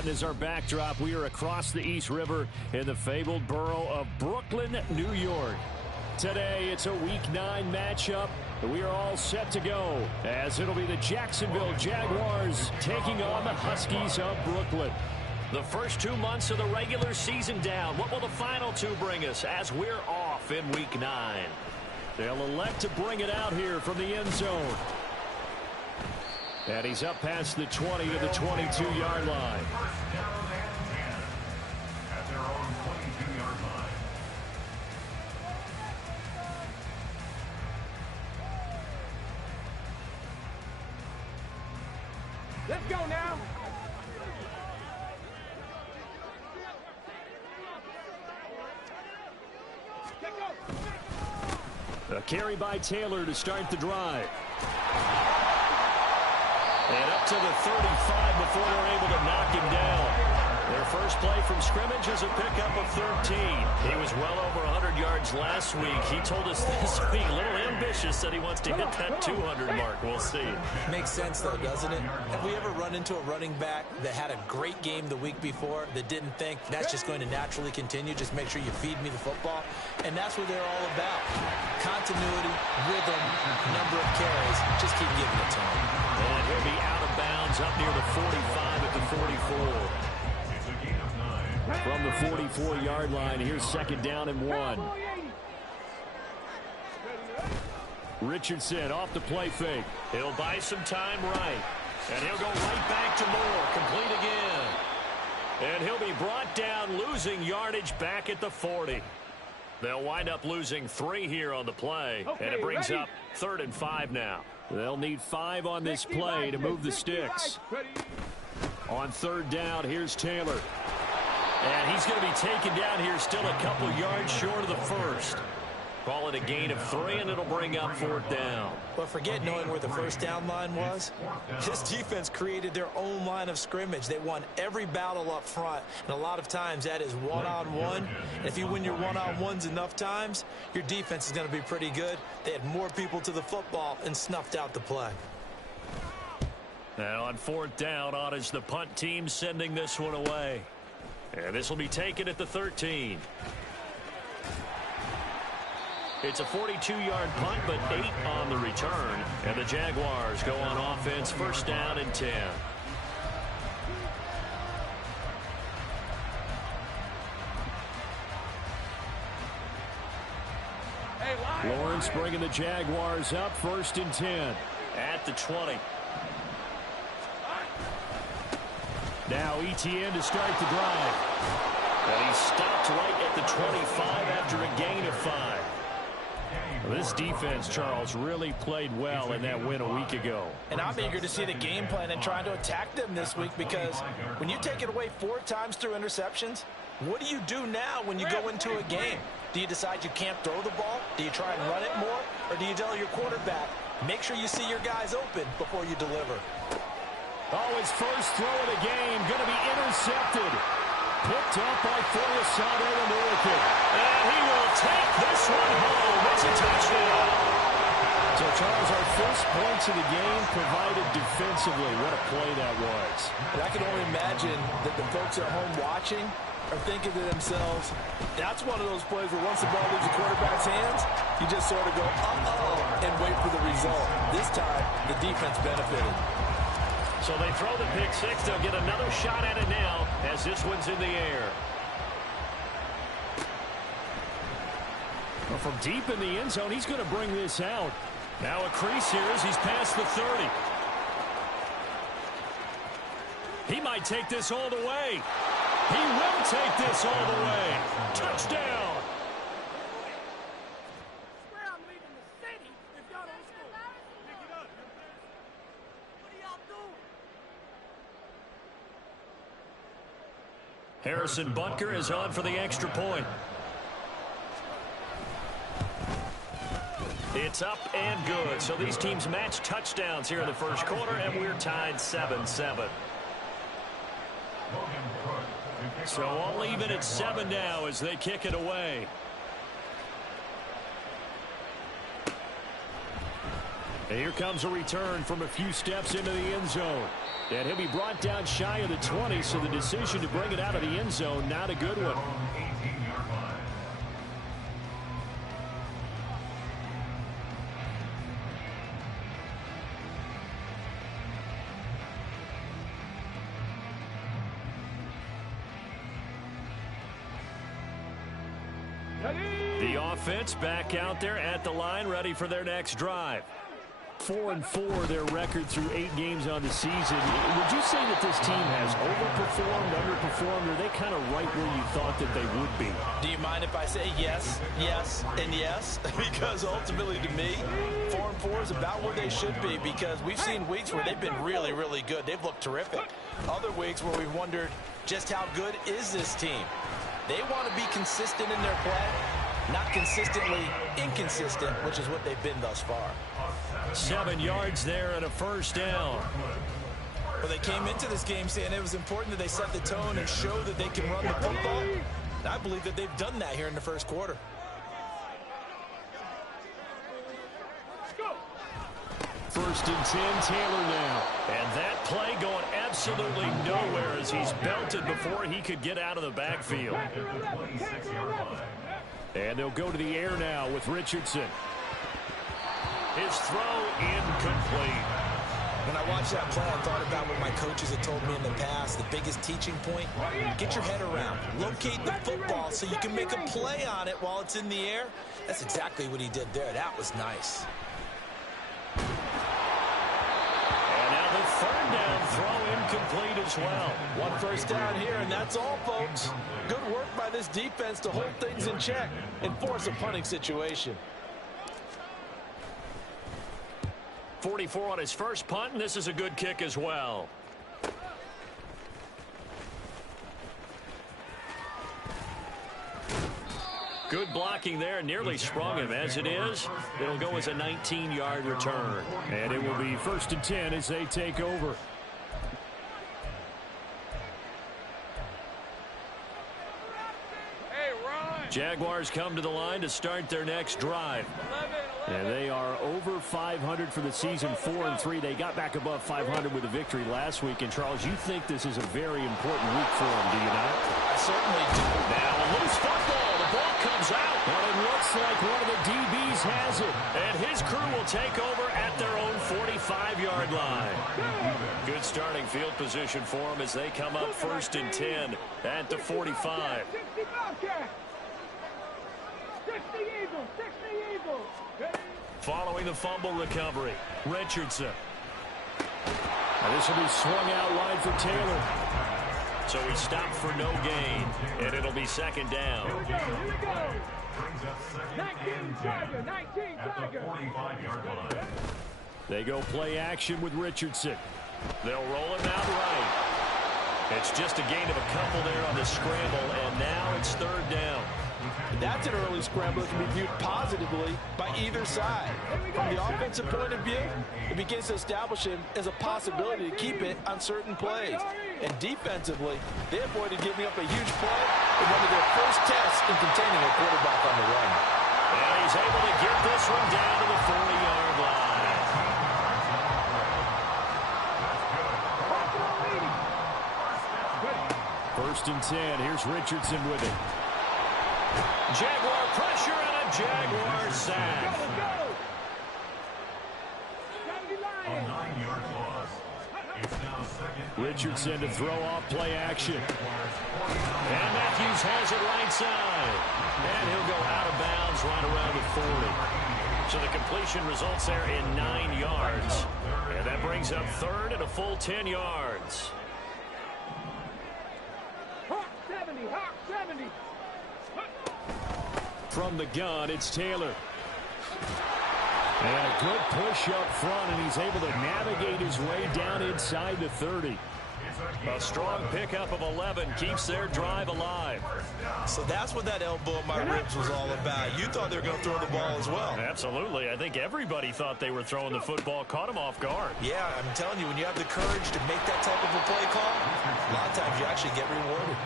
Manhattan is our backdrop. We are across the East River in the fabled borough of Brooklyn, New York. Today, it's a Week 9 matchup. We are all set to go, as it'll be the Jacksonville Jaguars taking on the Huskies of Brooklyn. The first 2 months of the regular season down. What will the final 2 bring us as we're off in Week 9? They'll elect to bring it out here from the end zone. And he's up past the 20 to the 22-yard line. At their own 22-yard line. Let's go now. A carry by Taylor to start the drive. And up to the 35 before they're able to knock him down. Their first play from scrimmage is a pickup of 13. He was well over 100 yards last week. He told us this week, a little ambitious, that he wants to hit that 200 mark. We'll see. Makes sense, though, doesn't it? Have we ever run into a running back that had a great game the week before that didn't think that's just going to naturally continue? Just make sure you feed me the football. And that's what they're all about. Continuity, rhythm, number of carries. Just keep giving it to him. And he'll be out of bounds up near the 45 at the 44. From the 44-yard line, here's second down and 1. Richardson off the play fake. He'll buy some time right. And he'll go right back to Moore. Complete again. And he'll be brought down, losing yardage back at the 40. They'll wind up losing 3 here on the play. And it brings up 3rd and 5 now. They'll need 5 on this play to move the sticks. On 3rd down, here's Taylor. And he's going to be taken down here still a couple yards short of the first. Call it a gain of 3, and it'll bring up 4th down. But forget knowing where the first down line was. This defense created their own line of scrimmage. They won every battle up front, and a lot of times that is one-on-one. And if you win your one-on-ones enough times, your defense is going to be pretty good. They had more people to the football and snuffed out the play. Now on 4th down, on is the punt team sending this one away. And this will be taken at the 13. It's a 42-yard punt, but 8 on the return. And the Jaguars go on offense, 1st down and 10. Lawrence bringing the Jaguars up, 1st and 10. At the 20. Now Etienne to start the drive. And he stopped right at the 25 after a gain of 5. This defense, Charles, really played well in that win a week ago. And I'm eager to see the game plan and trying to attack them this week, because when you take it away 4 times through interceptions, what do you do now when you go into a game? Do you decide you can't throw the ball? Do you try and run it more? Or do you tell your quarterback, make sure you see your guys open before you deliver? Oh, his first throw of the game going to be intercepted. Picked up by Foyesade Oluwake. And he will take this one home. It's a touchdown. So, Charles, our first points of the game provided defensively. What a play that was. And I can only imagine that the folks at home watching are thinking to themselves, that's one of those plays where once the ball leaves the quarterback's hands, you just sort of go, uh-oh, and wait for the result. This time, the defense benefited. So they throw the pick 6. They'll get another shot at it now as this one's in the air. Well, from deep in the end zone, he's going to bring this out. Now a crease here as he's past the 30. He might take this all the way. He will take this all the way. Touchdown. Harrison Butker is on for the extra point. It's up and good. So these teams match touchdowns here in the first quarter, and we're tied 7-7. So all even at 7 now as they kick it away. And here comes a return from a few steps into the end zone. And he'll be brought down shy of the 20, so the decision to bring it out of the end zone, not a good one. The offense back out there at the line, ready for their next drive. 4-4 their record through 8 games on the season. Would you say that this team has overperformed, underperformed, or are they kind of right where you thought that they would be? Do you mind if I say yes, yes, and yes? Because ultimately to me, 4-4 is about where they should be, because we've seen weeks where they've been really, really good. They've looked terrific. Other weeks where we've wondered just how good is this team. They want to be consistent in their play, not consistently inconsistent, which is what they've been thus far. 7 yards there and a first down. Well, they came into this game saying it was important that they set the tone and show that they can run the football. And I believe that they've done that here in the first quarter. First and 10, Taylor now. And that play going absolutely nowhere as he's belted before he could get out of the backfield. And they'll go to the air now with Richardson. His throw incomplete. When I watched that play, I thought about what my coaches had told me in the past. The biggest teaching point, get your head around. Locate the football so you can make a play on it while it's in the air. That's exactly what he did there. That was nice. And now the third down throw incomplete as well. One first down here, and that's all, folks. Good work by this defense to hold things in check and force a punting situation. 44 on his first punt, and this is a good kick as well. Good blocking there, nearly sprung him. As it is, it'll go as a 19-yard return. And it will be first and 10 as they take over. Jaguars come to the line to start their next drive. And they are over 500 for the season, 4-3. They got back above 500 with a victory last week. And, Charles, you think this is a very important week for them, do you not? I certainly do. Now a loose football. The ball comes out. But it looks like one of the DBs has it. And his crew will take over at their own 45-yard line. Good starting field position for them as they come up first and 10 at the 45. Following the fumble recovery, Richardson. Now this will be swung out wide for Taylor. So he stopped for no gain, and it'll be second down. Here we go. 19 Tiger, 19 Tiger. 45-yard line. They go play action with Richardson. They'll roll him out right. It's just a gain of a couple there on the scramble, and now it's third down. That's an early scramble that can be viewed positively by either side. From the offensive point of view, it begins to establish him as a possibility to keep it on certain plays. And defensively, they avoided giving up a huge play in one of their first tests in containing a quarterback on the run. And he's able to get this one down to the 40-yard line. First and 10. Here's Richardson with it. Jaguar pressure and a Jaguar sack. A 9-yard loss. It's now second. Richardson to throw off play action. And Matthews has it right side. And he'll go out of bounds right around the 40. So the completion results there in 9 yards. And that brings up third and a full 10 yards. Hawk 70, Hawk 70. From the gun, it's Taylor. And a good push up front, and he's able to navigate his way down inside the 30. A strong pickup of 11 keeps their drive alive. So that's what that elbow in my ribs was all about. You thought they were going to throw the ball as well. Absolutely. I think everybody thought they were throwing the football, caught him off guard. Yeah, I'm telling you, when you have the courage to make that type of a play call, a lot of times you actually get rewarded.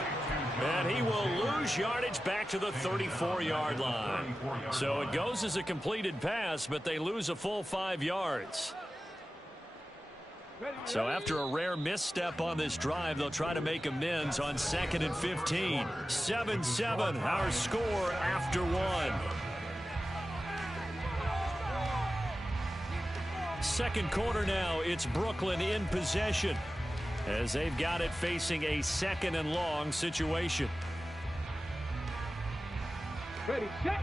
And he will lose yardage back to the 34-yard line. So it goes as a completed pass, but they lose a full 5 yards. So after a rare misstep on this drive, they'll try to make amends on 2nd and 15. 7-7, our score after 1. Second quarter now, it's Brooklyn in possession as they've got it facing a 2nd and long situation. Ready, set.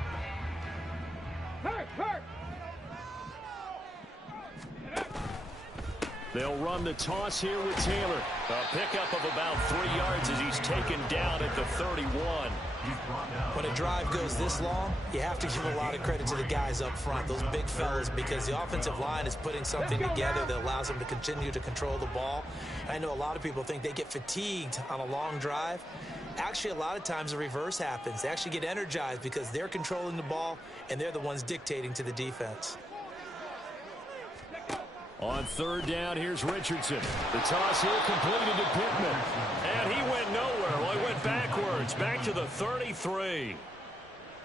Hurt. They'll run the toss here with Taylor. A pickup of about 3 yards as he's taken down at the 31. When a drive goes this long, you have to give a lot of credit to the guys up front, those big fellas, because the offensive line is putting something together that allows them to continue to control the ball. I know a lot of people think they get fatigued on a long drive. Actually, a lot of times the reverse happens. They actually get energized because they're controlling the ball, and they're the ones dictating to the defense. On 3rd down, here's Richardson. The toss here completed to Pittman. And he went nowhere. Well, he went backwards, back to the 33.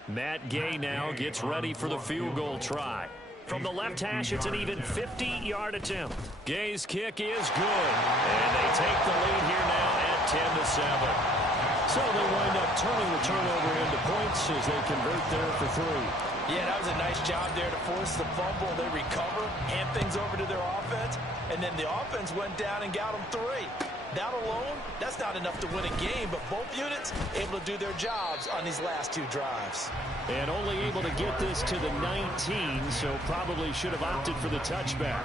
Matt Gay now gets ready for the field goal try. From the left hash, it's an even 50-yard attempt. Gay's kick is good. And they take the lead here now at 10-7. So they wind up turning the turnover into points as they convert there for 3. Yeah, that was a nice job there to force the fumble. They recover, hand things over to their offense, and then the offense went down and got them 3. That alone, that's not enough to win a game, but both units able to do their jobs on these last 2 drives. And only able to get this to the 19, so probably should have opted for the touchback.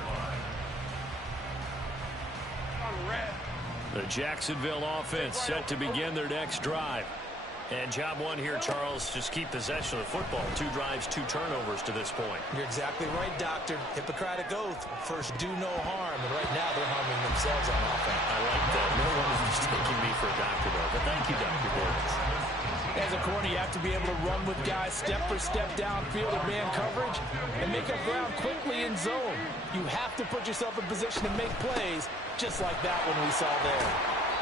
The Jacksonville offense set to begin their next drive. And job 1 here, Charles, just keep possession of the football. 2 drives, 2 turnovers to this point. You're exactly right, Doctor. Hippocratic oath. First, do no harm. And right now, they're harming themselves on offense. I like that. No one is mistaking me for a doctor, though. But thank you, Dr. Davis. As a corner, you have to be able to run with guys step for step downfield in man coverage and make up ground quickly in zone. You have to put yourself in position to make plays, just like that one we saw there.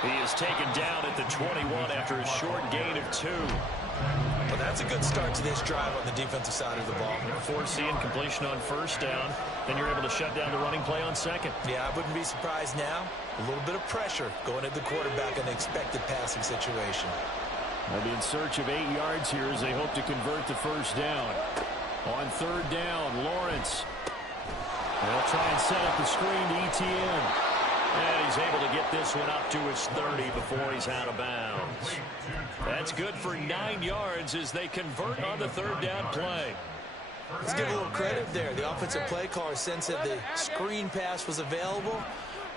He is taken down at the 21 after a short gain of 2. Well, that's a good start to this drive on the defensive side of the ball. Forcing completion on 1st down. Then you're able to shut down the running play on 2nd. Yeah, I wouldn't be surprised now. A little bit of pressure going at the quarterback in an expected passing situation. They'll be in search of 8 yards here as they hope to convert the 1st down. On 3rd down, Lawrence. They'll try and set up the screen to Etienne. And he's able to get this one up to his 30 before he's out of bounds. That's good for 9 yards as they convert on the 3rd down play. Let's give a little credit there. The offensive play caller sensed that the screen pass was available.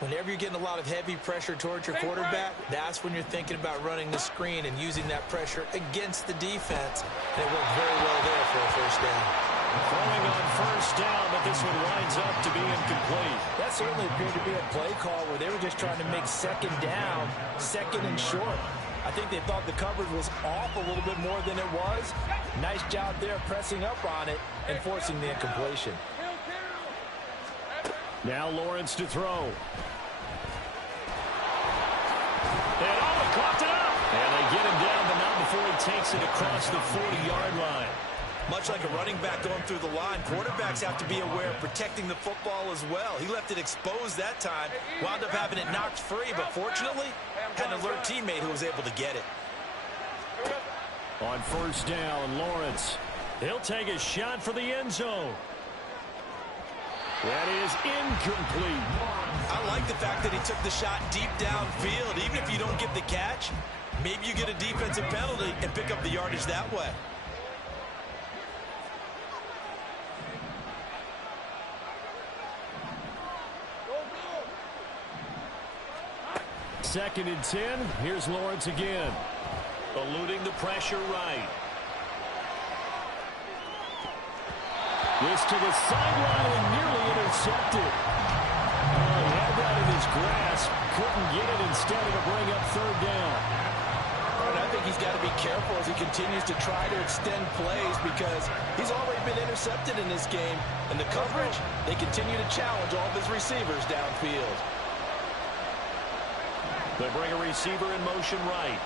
Whenever you're getting a lot of heavy pressure towards your quarterback, that's when you're thinking about running the screen and using that pressure against the defense. And it worked very well there for a 1st down. Throwing on 1st down, but this one winds up to be incomplete. That certainly appeared to be a play call where they were just trying to make 2nd down, 2nd and short. I think they thought the coverage was off a little bit more than it was. Nice job there pressing up on it and forcing the incompletion. Now Lawrence to throw. And coughed it up. And they get him down, but not before he takes it across the 40-yard line. Much like a running back going through the line, quarterbacks have to be aware of protecting the football as well. He left it exposed that time, wound up having it knocked free, but fortunately, had an alert teammate who was able to get it. On 1st down, Lawrence. He'll take a shot for the end zone. That is incomplete. I like the fact that he took the shot deep downfield. Even if you don't get the catch, maybe you get a defensive penalty and pick up the yardage that way. 2nd and 10. Here's Lawrence again. Eluding the pressure right. This to the sideline and nearly intercepted. Oh, he had that in his grasp. Couldn't get it. Instead, it'll bring up 3rd down. And I think he's got to be careful as he continues to try to extend plays because he's already been intercepted in this game. And the coverage, they continue to challenge all of his receivers downfield. They bring a receiver in motion right.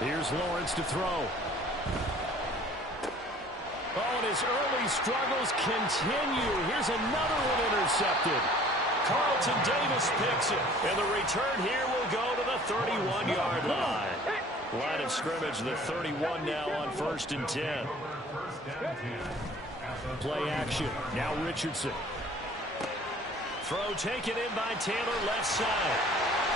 Here's Lawrence to throw. Oh, and his early struggles continue. Here's another one intercepted. Carlton Davis picks it, and the return here will go to the 31-yard line. Line of scrimmage, the 31 now on 1st and 10. Play action. Now Richardson. Throw taken in by Taylor, left side.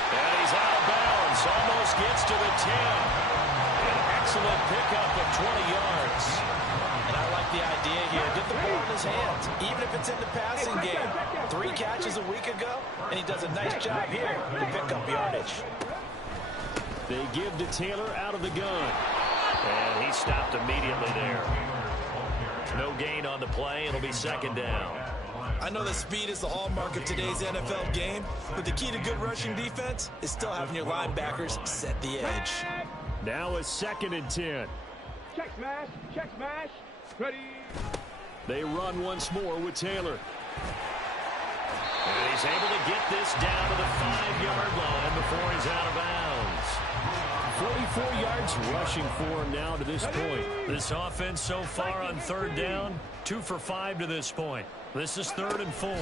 And he's out of bounds. Almost gets to the 10. An excellent pickup of 20 yards. And I like the idea here. Get the ball in his hands, even if it's in the passing game. 3 catches a week ago, and he does a nice job here to pick up yardage. They give to Taylor out of the gun. And he stopped immediately there. No gain on the play. It'll be 2nd down. I know that speed is the hallmark of today's NFL game, but the key to good rushing defense is still having your linebackers set the edge. Now a 2nd and 10. Check smash, ready. They run once more with Taylor. And he's able to get this down to the 5-yard line before he's out of bounds. 44 yards rushing for him now to this point. This offense so far on 3rd down, 2 for 5 to this point. This is 3rd and 4. And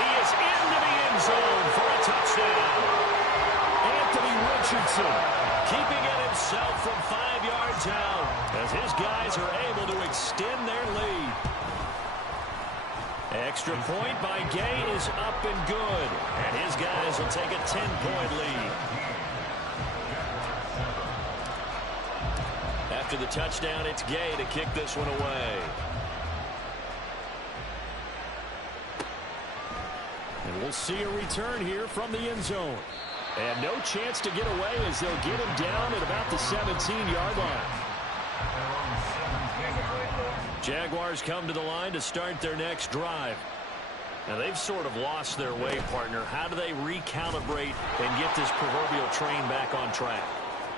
he is into the end zone for a touchdown. Anthony Richardson keeping it himself from 5 yards out as his guys are able to extend their lead. Extra point by Gay is up and good, and his guys will take a 10-point lead. After the touchdown, it's Gay to kick this one away. And we'll see a return here from the end zone. And no chance to get away as they'll get him down at about the 17-yard line. Jaguars come to the line to start their next drive. Now, they've sort of lost their way, partner. How do they recalibrate and get this proverbial train back on track?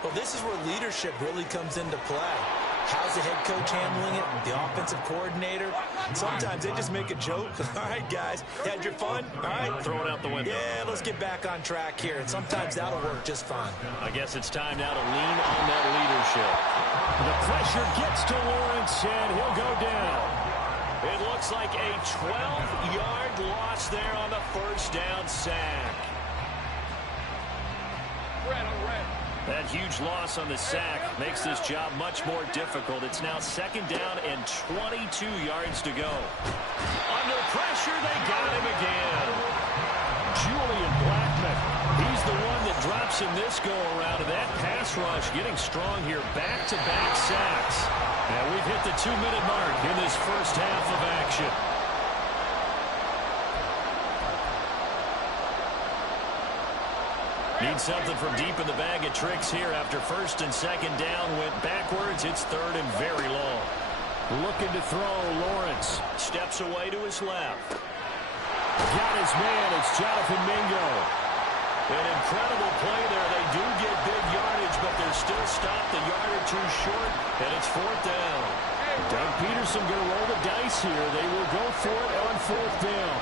Well, this is where leadership really comes into play. How's the head coach handling it? The offensive coordinator? Sometimes they just make a joke. All right, guys, you had your fun? All right. Throw it out the window. Yeah, let's get back on track here. And sometimes that'll work just fine. I guess it's time now to lean on that leadership. The pressure gets to Lawrence, and he'll go down. It looks like a 12-yard loss there on the 1st down sack. Red on red. That huge loss on the sack makes this job much more difficult. It's now 2nd down and 22 yards to go. Under pressure, they got him again. Julian Blackman, he's the one that drops in this go-around, and that pass rush getting strong here. Back-to-back sacks. And we've hit the 2-minute mark in this first half of action. Need something from deep in the bag of tricks here after 1st and 2nd down went backwards. It's 3rd and very long. Looking to throw, Lawrence. Steps away to his left. Got his man, it's Jonathan Mingo. An incredible play there. They do get big yardage, but they're still stopped a yard or two short, and it's 4th down. Doug Peterson going to roll the dice here. They will go for it on 4th down.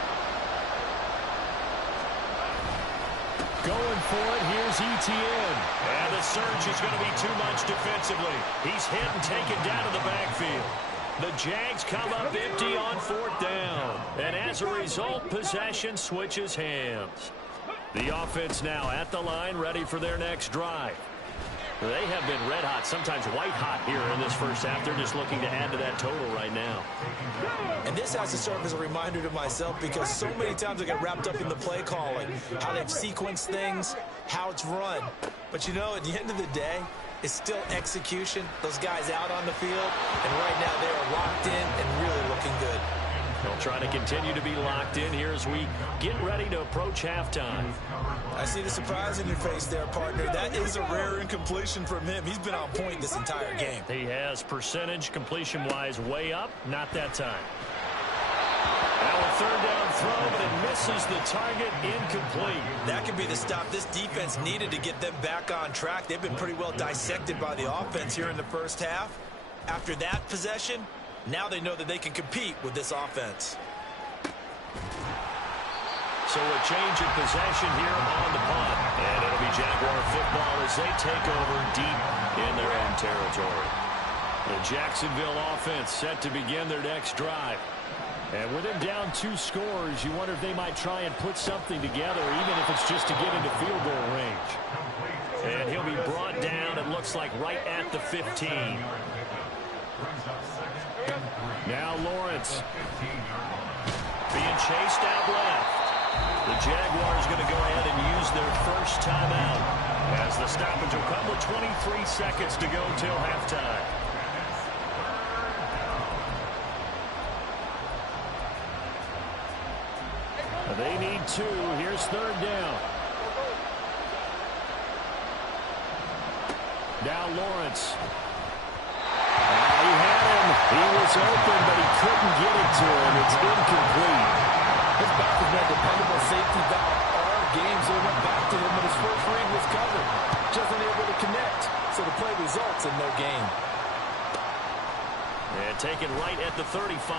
Going for it, here's Etienne. And the search is going to be too much defensively. He's hit and taken down to the backfield. The Jags come up empty on 4th down. And as a result, possession switches hands. The offense now at the line, ready for their next drive. They have been red hot, sometimes white hot here in this first half. They're just looking to add to that total right now. And this has to serve as a reminder to myself because so many times I get wrapped up in the play calling, how they've sequenced things, how it's run. But, you know, at the end of the day, it's still execution. Those guys out on the field, and right now they are locked in and really looking good. They'll try to continue to be locked in here as we get ready to approach halftime. I see the surprise in your face there, partner. That is a rare incompletion from him. He's been on point this entire game. He has percentage completion-wise way up. Not that time. Now a 3rd down throw, but it misses the target, incomplete. That could be the stop this defense needed to get them back on track. They've been pretty well dissected by the offense here in the first half. After that possession, now they know that they can compete with this offense. So a change of possession here on the punt. And it'll be Jaguar football as they take over deep in their own territory. The Jacksonville offense set to begin their next drive. And with him down 2 scores, you wonder if they might try and put something together, even if it's just to get into field goal range. And he'll be brought down, it looks like, right at the 15. Now Lawrence. Being chased out left. The Jaguars going to go ahead and use their first timeout as the stoppage will come with 23 seconds to go till halftime. They need 2. Here's 3rd down. Now Lawrence. He had him. He was open, but he couldn't get it to him. It's incomplete. His back has been a dependable safety valve all game, so he went back to him when his first read was covered. Just unable to connect, so the play results in no gain. And taken right at the 35.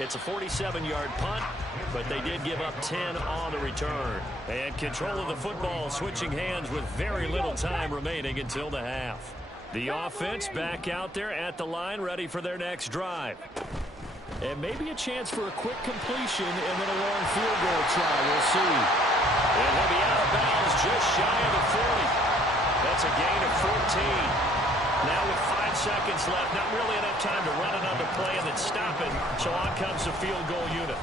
It's a 47-yard punt, but they did give up 10 on the return. And control of the football switching hands with very little time remaining until the half. The offense back out there at the line, ready for their next drive. And maybe a chance for a quick completion and then a long field goal try. We'll see. And he'll be out of bounds just shy of the 40. That's a gain of 14. Now with 5 seconds left, not really enough time to run another play and then stop it. So on comes the field goal unit.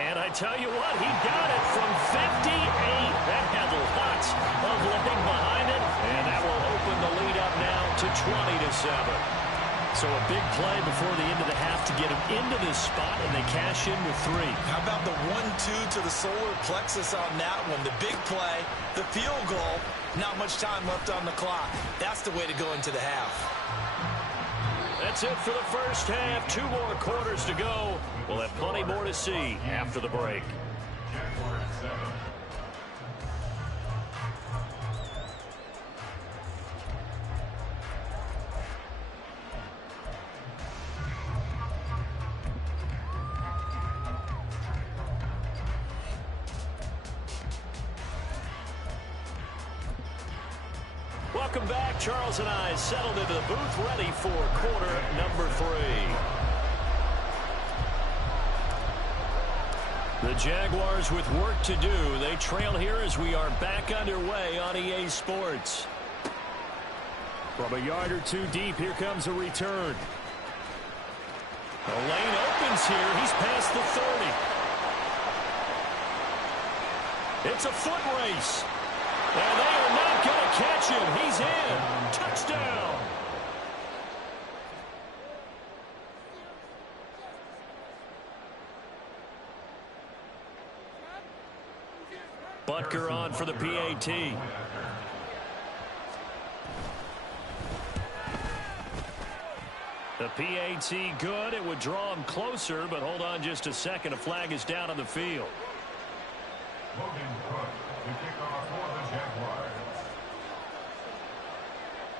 And I tell you what, he got it from 58. That had lots of leg behind it. And that will open the lead up now to 20-7. So a big play before the end of the half to get him into this spot, and they cash in with 3. How about the 1-2 to the solar plexus on that one? The big play, the field goal, not much time left on the clock. That's the way to go into the half. That's it for the first half. 2 more quarters to go. We'll have plenty more to see after the break. Welcome back. Charles and I settled into the booth, ready for quarter number 3. The Jaguars with work to do. They trail here as we are back underway on EA Sports. From a yard or 2 deep, here comes a return. The lane opens here. He's past the 30. It's a foot race. And they are not going to catch him. He's in. Touchdown. Butker on for the PAT. The PAT good. It would draw him closer, but hold on just a second. A flag is down on the field.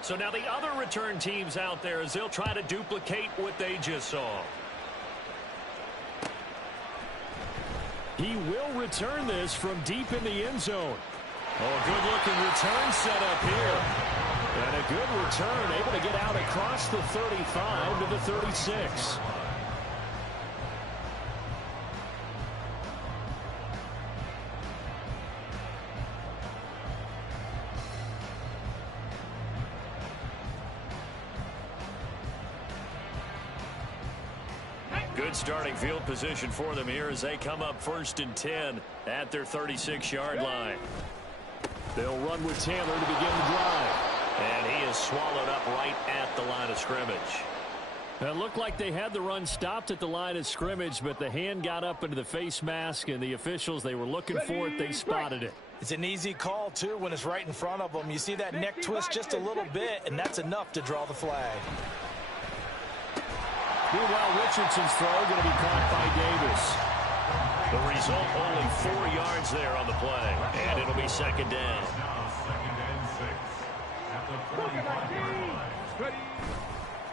So now the other return teams out there as they'll try to duplicate what they just saw. He will return this from deep in the end zone. Oh, good-looking return set up here. And a good return, able to get out across the 35 to the 36. Good starting field position for them here as they come up 1st and 10 at their 36-yard line. They'll run with Taylor to begin the drive. And he is swallowed up right at the line of scrimmage. It looked like they had the run stopped at the line of scrimmage, but the hand got up into the face mask, and the officials, they were looking for it. They spotted it. It's an easy call, too, when it's right in front of them. You see that neck twist just a little bit, and that's enough to draw the flag. Meanwhile, Richardson's throw going to be caught by Davis. The result, only 4 yards there on the play, and it'll be 2nd down.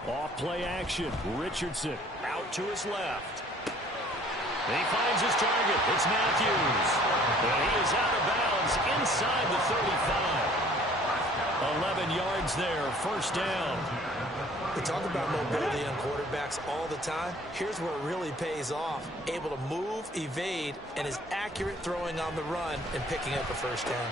Off play action. Richardson out to his left. He finds his target. It's Matthews. And he is out of bounds inside the 35. 11 yards there, first down. We talk about mobility on quarterbacks all the time. Here's where it really pays off. Able to move, evade, and is accurate throwing on the run and picking up a first down.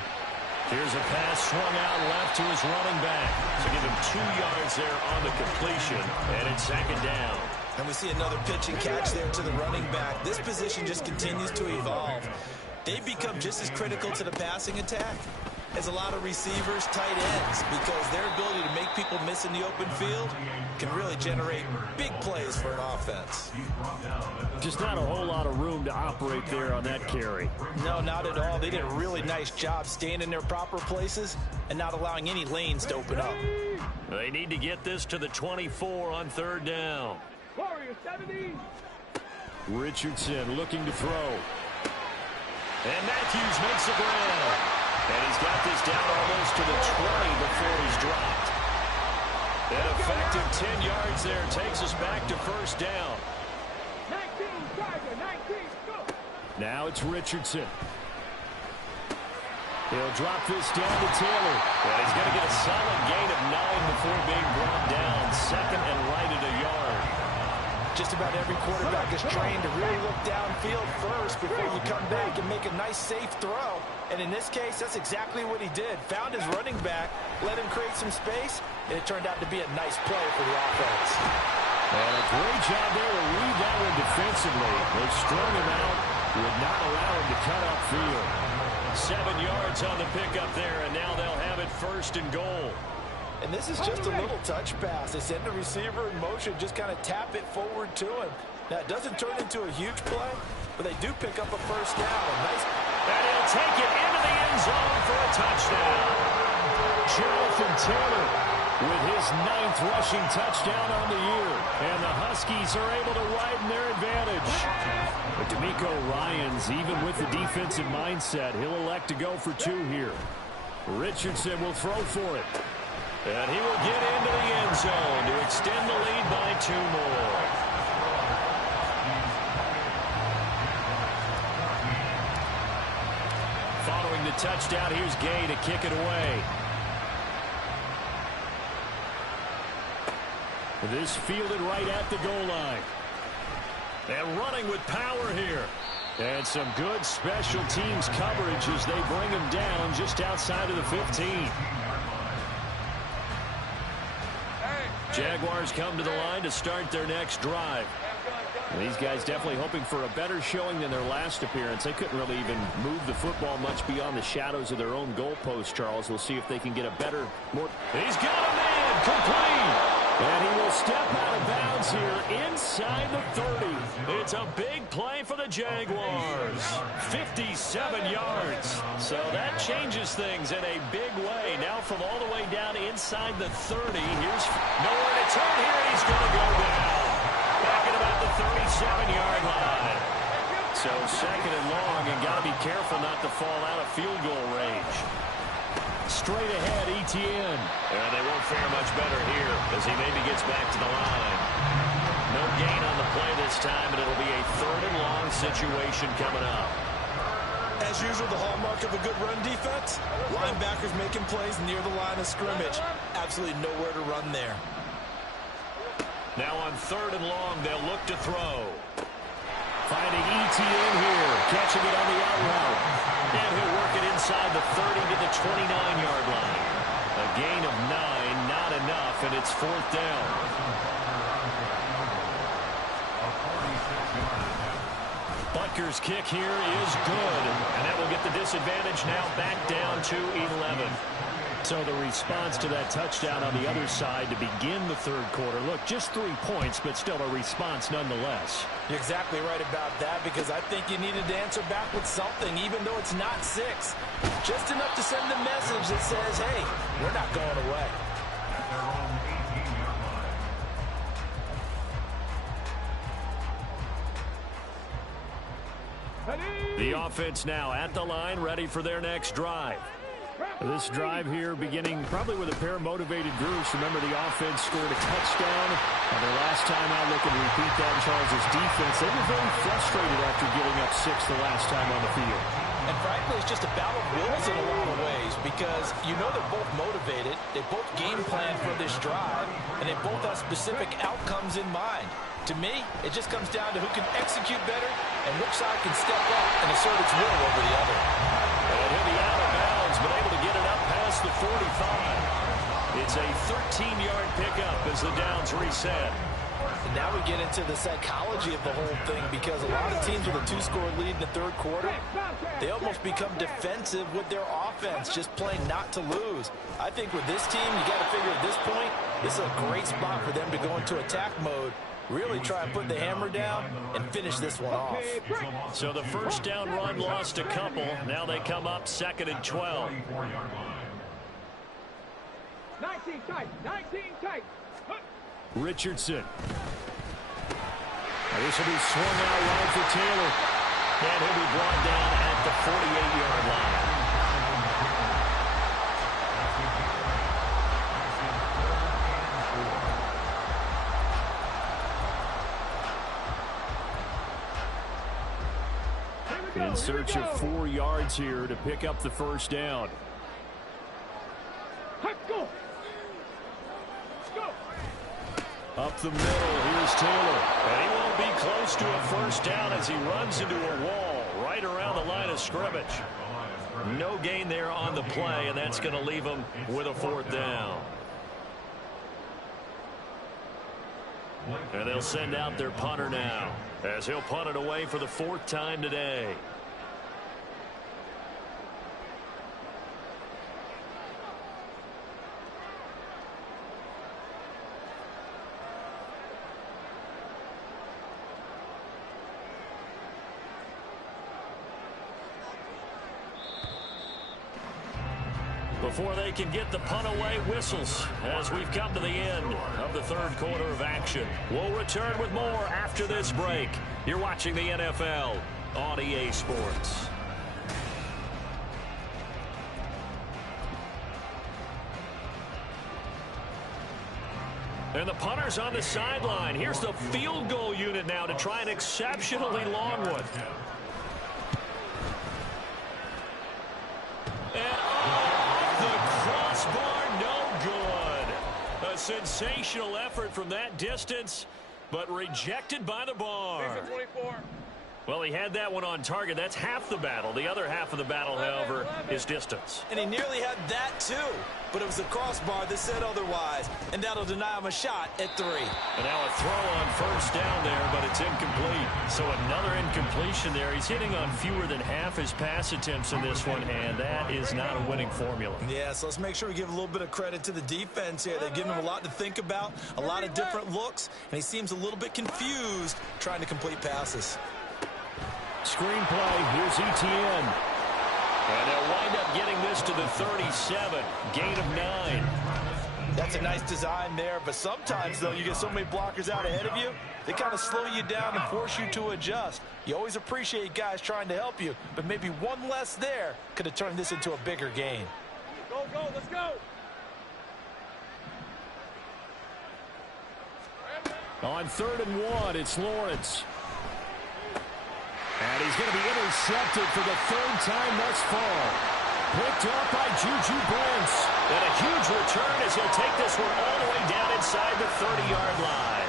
Here's a pass swung out left to his running back. So give him 2 yards there on the completion, and it's second down. And we see another pitch and catch there to the running back. This position just continues to evolve. They become just as critical to the passing attack as a lot of receivers, tight ends, because their ability to make people miss in the open field can really generate big plays for an offense. Just not a whole lot of room to operate there on that carry. No, not at all. They did a really nice job staying in their proper places and not allowing any lanes to open up. They need to get this to the 24 on third down. Richardson looking to throw. And Matthews makes the grab. And he's got this down almost to the 20 before he's dropped. An effective 10 yards there takes us back to first down. 19, Tiger, 19, go! Now it's Richardson. He'll drop this down to Taylor. And he's going to get a solid gain of 9 before being brought down. Second and right at a yard. Just about every quarterback is trained to really look downfield first before you come back and make a nice, safe throw. And in this case, that's exactly what he did. Found his running back, let him create some space, and it turned out to be a nice play for the offense. And a great job there to read that one defensively. They strung him out, would not allow him to cut upfield. 7 yards on the pickup there, and now they'll have it first and goal. And this is just a little touch pass. They send the receiver in motion, just kind of tap it forward to him. Now, it doesn't turn into a huge play, but they do pick up a first down. And he'll take it into the end zone for a touchdown. Jonathan Taylor with his 9th rushing touchdown on the year. And the Huskies are able to widen their advantage. But D'Amico Ryans, even with the defensive mindset, he'll elect to go for 2 here. Richardson will throw for it. And he will get into the end zone to extend the lead by 2 more. Following the touchdown, here's Gay to kick it away. This fielded right at the goal line. And running with power here. And some good special teams coverage as they bring him down just outside of the 15. Jaguars come to the line to start their next drive. And these guys definitely hoping for a better showing than their last appearance. They couldn't really even move the football much beyond the shadows of their own goalpost, Charles. We'll see if they can get a better, more... He's got a man, complete! And he will step out of bounds here inside the 30. It's a big play for the Jaguars. 57 yards. So that changes things in a big way. Now from all the way down inside the 30. Here's nowhere to turn here. He's going to go down. Back at about the 37-yard line. So second and long, and got to be careful not to fall out of field goal range. Straight ahead, Etienne. And they won't fare much better here as he maybe gets back to the line. No gain on the play this time, and it'll be a third and long situation coming up. As usual, the hallmark of a good run defense, linebackers making plays near the line of scrimmage. Absolutely nowhere to run there. Now on third and long, they'll look to throw. Finding Etienne here, catching it on the out route. And he'll work it inside the 30 to the 29-yard line. A gain of 9, not enough, and it's fourth down. Butker's kick here is good, and that will get the disadvantage now back down to 11. So the response to that touchdown on the other side to begin the third quarter. Look, just 3 points, but still a response nonetheless. You're exactly right about that, because I think you needed to answer back with something, even though it's not 6. Just enough to send the message that says, hey, we're not going away. The offense now at the line, ready for their next drive. This drive here beginning probably with a pair of motivated groups. Remember, the offense scored a touchdown. And their last time out, looking to repeat that in Charles' defense. They were very frustrated after giving up 6 the last time on the field. And frankly, it's just a battle of wills in a lot of ways because you know they're both motivated. They both game plan for this drive, and they both have specific outcomes in mind. To me, it just comes down to who can execute better and which side can step up and assert its will over the other. And he'll be out of bounds, but able to get it up past the 45. It's a 13-yard pickup as the downs reset. And now we get into the psychology of the whole thing because a lot of teams with a 2-score lead in the third quarter, they almost become defensive with their offense, just playing not to lose. I think with this team, you got to figure at this point, this is a great spot for them to go into attack mode, really try and put the hammer down and finish this one off. So the first down run lost a couple. Now they come up 2nd and 12. 19 tight, 19 tight. Richardson. This will be swung out wide for Taylor. And he'll be brought down at the 48-yard line. In search of 4 yards here to pick up the first down. Go. Up the middle, here's Taylor. And he won't be close to a first down as he runs into a wall right around the line of scrimmage. No gain there on the play, and that's going to leave him with a 4th down. And they'll send out their punter now as he'll punt it away for the 4th time today. Before they can get the punt away, whistles as we've come to the end of the third quarter of action. We'll return with more after this break. You're watching the NFL on EA Sports. And the punter's on the sideline. Here's the field goal unit now to try an exceptionally long one. And a sensational effort from that distance, but rejected by the bar. Well, he had that one on target. That's half the battle. The other half of the battle, however, is distance. And he nearly had that, too. But it was the crossbar that said otherwise. And that'll deny him a shot at 3. And now a throw on first down there, but it's incomplete. So another incompletion there. He's hitting on fewer than half his pass attempts in this one, and that is not a winning formula. Yeah, so let's make sure we give a little bit of credit to the defense here. They've given him a lot to think about, a lot of different looks, and he seems a little bit confused trying to complete passes. Screenplay, here's ETN. And they'll wind up getting this to the 37. Gain of 9. That's a nice design there, but sometimes, though, you get so many blockers out ahead of you, they kind of slow you down and force you to adjust. You always appreciate guys trying to help you, but maybe one less there could have turned this into a bigger gain. Go, let's go. On 3rd and 1, it's Lawrence. And he's going to be intercepted for the 3rd time thus far. Picked up by Juju Brents. And a huge return as he'll take this one all the way down inside the 30-yard line.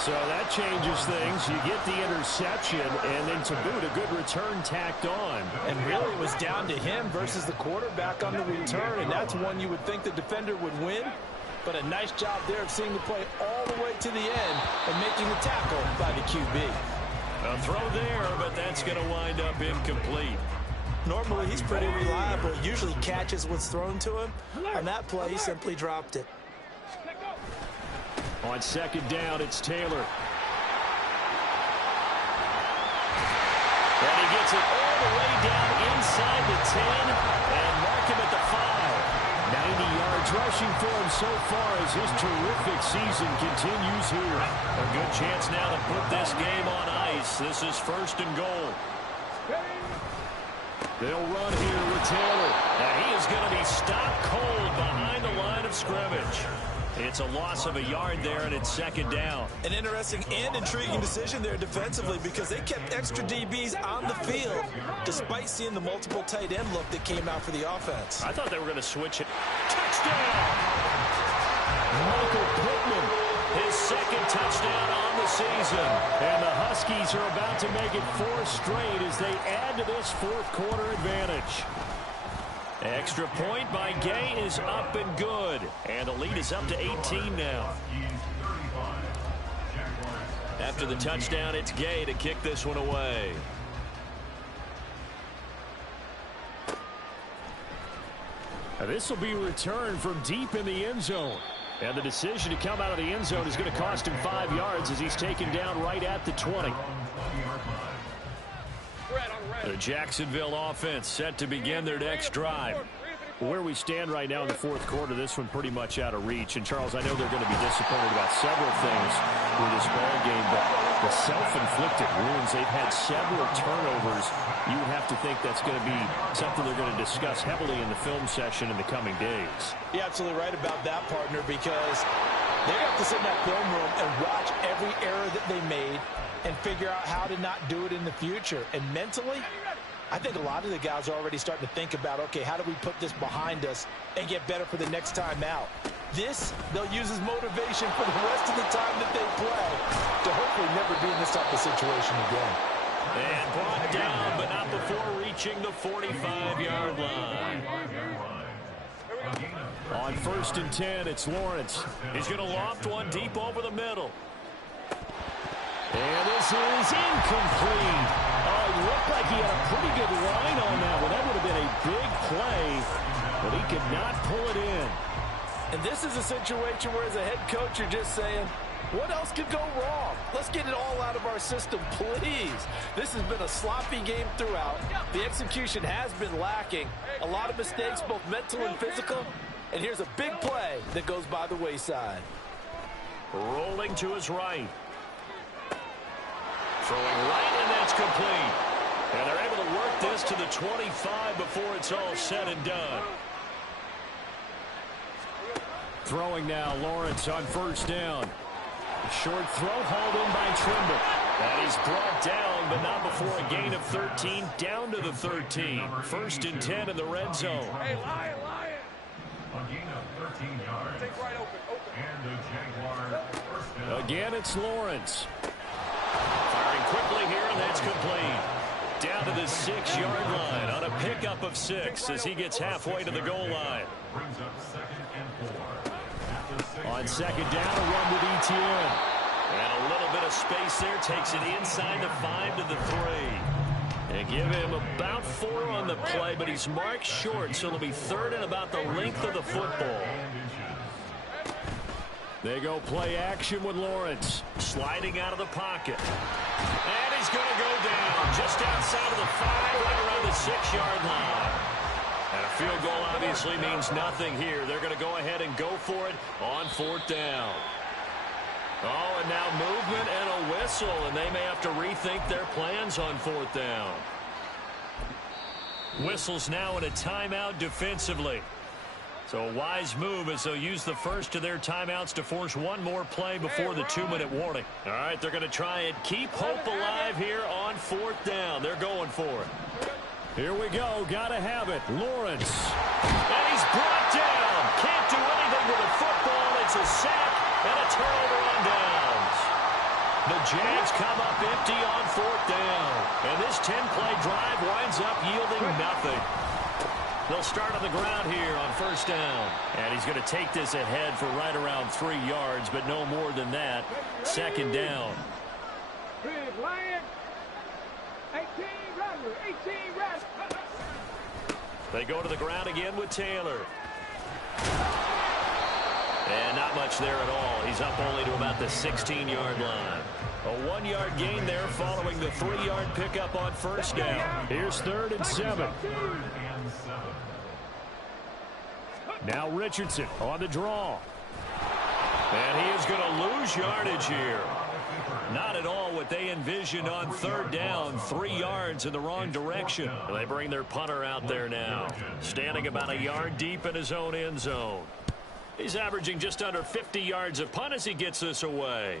So that changes things. You get the interception, and then to boot, a good return tacked on. And really, it was down to him versus the quarterback on the return, and that's one you would think the defender would win. But a nice job there of seeing the play all the way to the end and making the tackle by the QB. A throw there, but that's going to wind up incomplete. Normally, he's pretty reliable. Usually catches what's thrown to him. On that play, he simply dropped it. On 2nd down, it's Taylor. And he gets it all the way down inside the 10 and mark him at the 5. 90 yards rushing for him so far as his terrific season continues here. A good chance now to put this game on ice. This is 1st and goal. They'll run here with Taylor. And he is going to be stopped cold behind the line of scrimmage. It's a loss of a yard there, and it's second down. An interesting and intriguing decision there defensively because they kept extra DBs on the field despite seeing the multiple tight end look that came out for the offense. I thought they were going to switch it. Touchdown! Michael Pittman. His second touchdown on the season. And the Huskies are about to make it 4 straight as they add to this fourth quarter advantage. Extra point by Gay is up and good. And the lead is up to 18 now. After the touchdown, it's Gay to kick this one away. This will be returned from deep in the end zone. And the decision to come out of the end zone is going to cost him 5 yards as he's taken down right at the 20. The Jacksonville offense set to begin their next drive. Where we stand right now in the fourth quarter, this one pretty much out of reach. And, Charles, I know they're going to be disappointed about several things with this ball game, but the self-inflicted wounds, they've had several turnovers. You would have to think that's going to be something they're going to discuss heavily in the film session in the coming days. You're absolutely right about that, partner, because they have to sit in that film room and watch every error that they made and figure out how to not do it in the future. And mentally, I think a lot of the guys are already starting to think about, okay, how do we put this behind us and get better for the next time out? This, they'll use as motivation for the rest of the time that they play to hopefully never be in this type of situation again. And brought down, but not before reaching the 45-yard line. On 1st and 10, it's Lawrence. He's going to loft one deep over the middle. And this is incomplete. Oh, it looked like he had a pretty good line on that one. That would have been a big play, but he could not pull it in. And this is a situation where as a head coach, you're just saying, what else could go wrong? Let's get it all out of our system, please. This has been a sloppy game throughout. The execution has been lacking. A lot of mistakes, both mental and physical. And here's a big play that goes by the wayside. Rolling to his right. Throwing right, and that's complete. And they're able to work this to the 25 before it's all said and done. Throwing now, Lawrence on 1st down. Short throw hauled in by Trimble. And he's brought down, but not before a gain of 13, down to the 13. 1st and 10 in the red zone. Hey, Lion! A gain of 13 yards. Take right open. And the Jaguars first down. Again, it's Lawrence. Firing quickly here, and that's complete. Down to the 6-yard line on a pickup of 6 as he gets halfway to the goal line. Brings up 2nd and 4. On 2nd down, a run with ETN. And a little bit of space there, takes it inside the 5 to the 3. And give him about 4 on the play, but he's marked short, so it'll be 3rd and about the length of the football. They go play action with Lawrence. Sliding out of the pocket. And he's going to go down just outside of the 5, right around the 6-yard line. And a field goal obviously means nothing here. They're going to go ahead and go for it on 4th down. Oh, and now movement and a whistle, and they may have to rethink their plans on 4th down. Whistles now in a timeout defensively. So a wise move as they'll use the first of their timeouts to force one more play before the 2-minute warning. All right, they're going to try and keep hope alive here on 4th down. They're going for it. Here we go. Got to have it. Lawrence. And he's brought down. Can't do anything with a football. It's a sack and a turnover on downs. The Jags come up empty on 4th down. And this 10-play drive winds up yielding nothing. They'll start on the ground here on 1st down. And he's going to take this ahead for right around 3 yards, but no more than that. 2nd down. Big Lion. 18 runners. They go to the ground again with Taylor. And not much there at all. He's up only to about the 16-yard line. A 1-yard gain there following the 3-yard pickup on 1st down. Here's 3rd and 7. Now Richardson on the draw. And he is going to lose yardage here. Not at all what they envisioned on third down. 3 yards in the wrong direction. They bring their punter out there now, standing about a yard deep in his own end zone. He's averaging just under 50 yards a punt as he gets this away.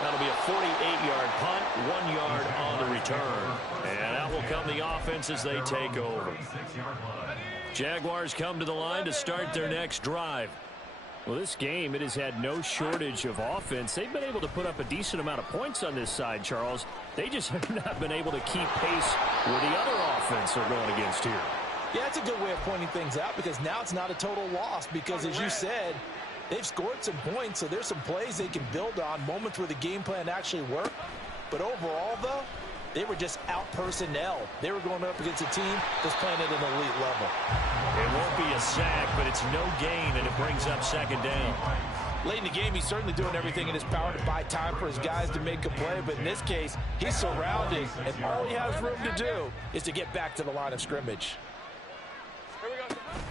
That'll be a 48-yard punt, 1 yard on the return. And out will come the offense as they take over. Jaguars come to the line to start their next drive. Well, this game, it has had no shortage of offense. They've been able to put up a decent amount of points on this side, Charles. They just have not been able to keep pace with the other offense they're going against here. Yeah, it's a good way of pointing things out because now it's not a total loss because, as you said, they've scored some points, so there's some plays they can build on, moments where the game plan actually worked. But overall, though, they were just out-personnel. They were going up against a team that's playing at an elite level. It won't be a sack, but it's no gain, and it brings up second down. Late in the game, he's certainly doing everything in his power to buy time for his guys to make a play, but in this case, he's surrounded, and all he has room to do is to get back to the line of scrimmage.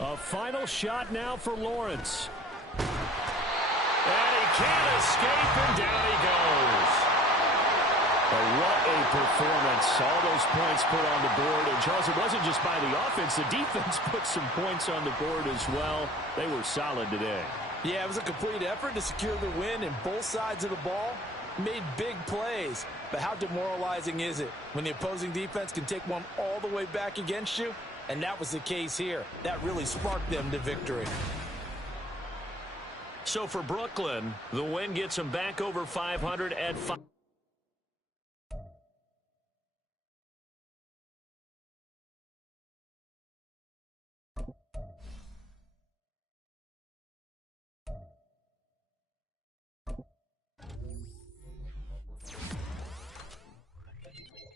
A final shot now for Lawrence. And he can't escape, and down he goes. What a performance. All those points put on the board. And, Charles, it wasn't just by the offense. The defense put some points on the board as well. They were solid today. Yeah, it was a complete effort to secure the win, and both sides of the ball made big plays. But how demoralizing is it when the opposing defense can take one all the way back against you? And that was the case here. That really sparked them to victory. So for Brooklyn, the win gets them back over 500 at 5.